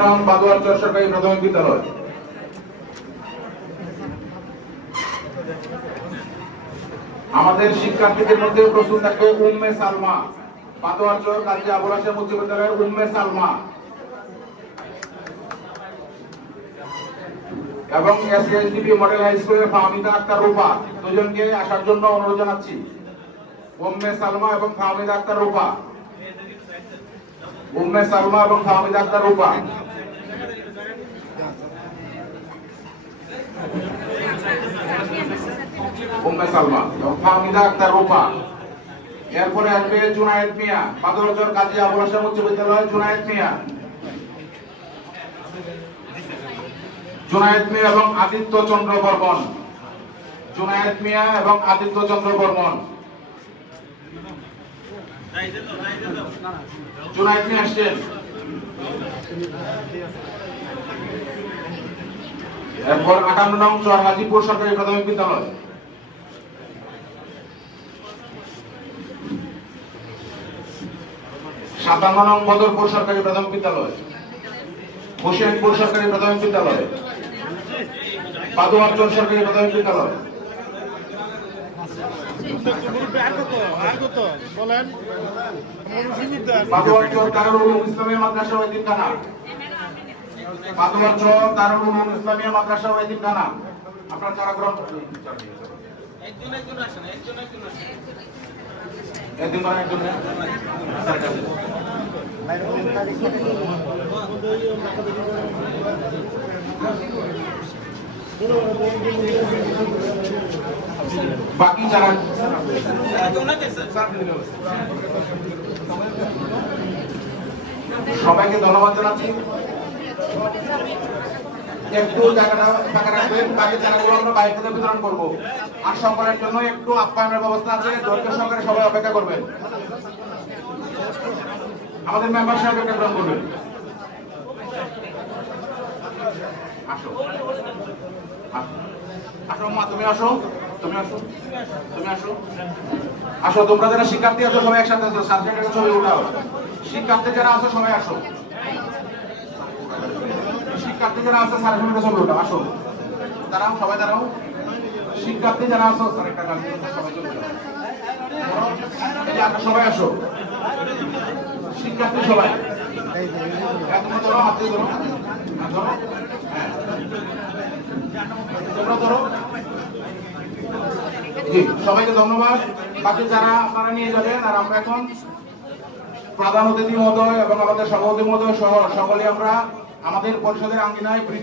নং বাদুয়ারচর সরকারি প্রাথমিক বিদ্যালয়। আমাদের শিক্ষার্থীদের মধ্যে প্রস্তুত থাকবে উম্মে সালমা, বাদুয়ারচর কাজী আবুল হাশেম উচ্চ বিদ্যালয়ের উম্মে সালমা এবং এসএসডিপি মডেল হাই স্কুলের ফাহমিদা আক্তার রূপা, দুজনকে আসার জন্য অনুরোধ জানাচ্ছি। উম্মে সালমা এবং ফাহমিদা আক্তার রূপা, উম্মে সালমা এবং ফাহমিদা আক্তার রূপা। উম্মে সালমা এবং ফাহমিদা আক্তার রূপা। এরপরে আসবে জুনায়েদ মিয়া, বাদুয়ারচর কাজী আবুল হাশেম উচ্চ বিদ্যালয় জুনায়েদ মিয়া। জুনায়েদ মিয়া এবং আদিত্য চন্দ্র বর্মন, জুনায়েদ মিয়া এবং আদিত্য চন্দ্র বর্মন। জুনায়েদ মিয়া আসছেন। এরপর 58 নং চর হাজিপুর সরকারি প্রাথমিক বিদ্যালয়। সাতান্ন নং বদরপুর সরকারি প্রাথমিক বিদ্যালয়, হোসেনপুর সরকারি প্রাথমিক বিদ্যালয়, বাদুয়ারচর সরকারি প্রাথমিক বিদ্যালয়। বাদুয়ারচর দারুল উলুম ইসলামিয়া মাদ্রাসা ও এতিমখানা, বাদুয়ারচর দারুল উলুম ইসলামিয়া মাদ্রাসা ও এতিমখানা। আপনারা যারা গ্রহণ করবেন একজন আসেন, এতিমখানা একজন। বাকি যারা সবাইকে ধন্যবাদ জানাচ্ছি। একটু জায়গাটা ফাঁকা রাখবেন, বাকি জায়গাগুলো আমরা বাইরে থেকে বিতরণ করবো। আর সকলের জন্য একটু আপ্যায়নের ব্যবস্থা আছে, ধৈর্য সহকারে সবাই অপেক্ষা করবেন। আমাদের মেম্বার সাহেব একটা গ্রহণ করবেন। আসো আসো মা, তুমি আসো, তুমি আসো, তুমি আসো, আসো। তোমরা যারা শিক্ষার্থী আছো সবাই একসাথে আছো, সাবজেক্টের ছবি উঠাও। শিক্ষার্থী যারা আছো সবাই আসো, শিক্ষার্থী যারা আছে সার্টিফিকেটের ছবি উঠাও। আসো, দাঁড়াও, সবাই দাঁড়াও। শিক্ষার্থী যারা আছো স্যার একটা গান সবাই চলে যাও। সবাই আসো, শিক্ষার্থী সবাই। তোমরা ধরো, হাত দিয়ে ধরো, ধরো, হ্যাঁ তোমরা ধরো। জি, সবাইকে ধন্যবাদ। বাকি যারা আপনারা নিয়ে যাবেন। আর আমরা এখন প্রধান অতিথি মহোদয় এবং আমাদের সভাপতি মহোদয় সহ সকলে আমরা আমাদের পরিষদের আঙ্গিনায়